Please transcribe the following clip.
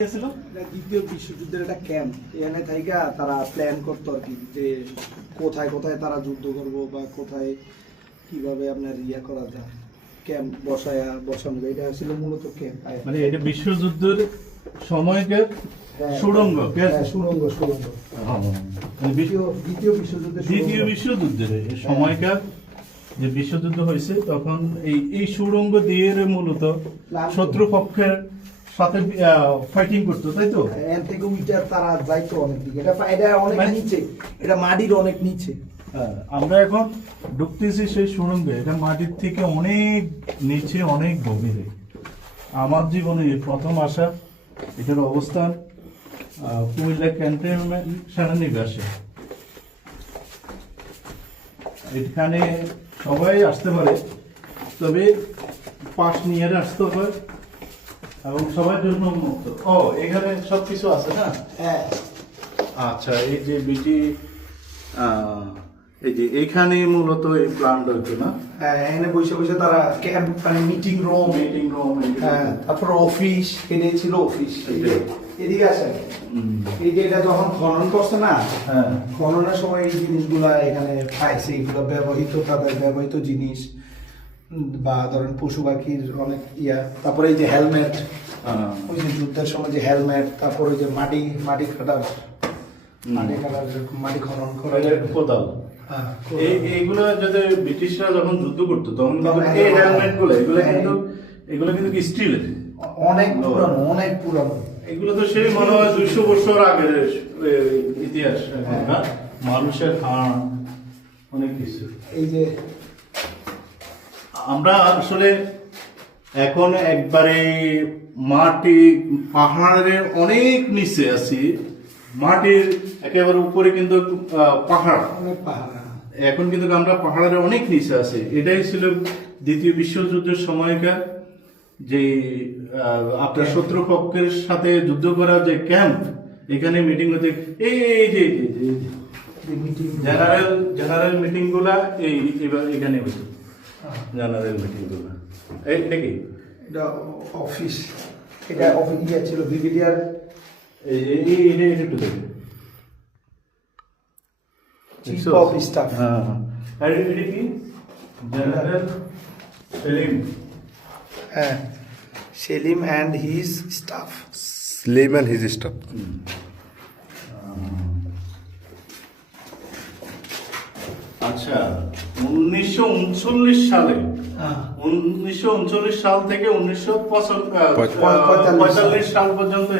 দ্বিতীয় বিশ্বযুদ্ধের একটা ক্যাম্প এখানে থাইকা তারা প্ল্যান করতো আর কি, যে কোথায় কোথায় তারা যুদ্ধ করব বা কোথায় কিভাবে আপনার ইয়া করা যায়, ক্যাম্প বসানো যায়। এটা ছিল মূলত ক্যাম্প, মানে এটা বিশ্বযুদ্ধের সময়কার সুড়ঙ্গ। সুড়ঙ্গ মানে দ্বিতীয় বিশ্বযুদ্ধের সময়কার যে বিশ্বযুদ্ধ হয়েছে তখন এই সুড়ঙ্গ দিয়ে মূলত শত্রুপক্ষের সাথে ফাইটিং করতো, তাই তো? এর থেকে উইটা তারা যাইতো অনেক দিকে, এটা অনেক নিচে, এটা মাটির অনেক নিচে। আমরা এখন ঢুকতেছি সেই সুড়ঙ্গে, এটা মাটির থেকে অনেক নিচে, অনেক গভীরে। আমার জীবনে প্রথম আসা এটার অবস্থান কুমিল্লা ক্যান্টনমেন্ট সেনানিবাসে। এখানে সবাই আসতে পারে, তবে পাস নিয়ে আসতে হয় এবং সবার জন্য মুক্ত। এখানে সবকিছু আছে না? হ্যাঁ। আচ্ছা, এই যে বিটি এই যে এখানে মূলত এই প্ল্যান্ট হইতো না? হ্যাঁ, এখানে বসে বসে তারা ক্যাম্প, মানে মিটিং রুম। হ্যাঁ, তারপর অফিস, এটাই ছিল অফিস। এদিকে আসেন, এই যে এটা যখন খনন করছে না, হ্যাঁ, খননের সময় এই জিনিসগুলা এখানে পাইছে, এগুলো ব্যবহৃত, তাদের ব্যবহৃত জিনিস বা ধরেন পশু পাখির অনেক ইয়া। তারপরে এই যে হেলমেট, ওই যে যুদ্ধের সময় যে হেলমেট, তারপর ওই যে মাটি কাটার মাটি খনন করে কোদাল। এইগুলো যাতে ব্রিটিশরা যখন যুদ্ধ করতো তখন এই হেলমেট গুলো এগুলো কিন্তু স্টিলের, অনেক পুরানো। এগুলো তো সেই মনে হয় 200 বছর আগের ইতিহাস। মানুষের হাড়, অনেক কিছু। এই যে আমরা আসলে এখন একবারে মাটি পাহাড়ের অনেক নিচে আছি, মাটির একেবারে উপরে কিন্তু পাহাড়। এখন কিন্তু আমরা পাহাড়ের অনেক নিচে আছি। এটাই ছিল দ্বিতীয় বিশ্বযুদ্ধের সময়কার যে আপনার শত্রুপক্ষের সাথে যুদ্ধ করার যে ক্যাম্প, এখানে মিটিং হতে। এই যে জেনারেল মিটিং গুলা এখানে হতো। জেনারেল মিটিং গুলা এটা কি? এটা অফিস, এটা অফিস ছিল ব্রিগেডিয়ার। একটু দেখে চিফ অফ স্টাফ। আর এটা কি? General Slim. হ্যাঁ, Slim and his staff. Slim and his stuff. আচ্ছা, 1939 সালে, 1939 সাল থেকে 1945 সাল পর্যন্ত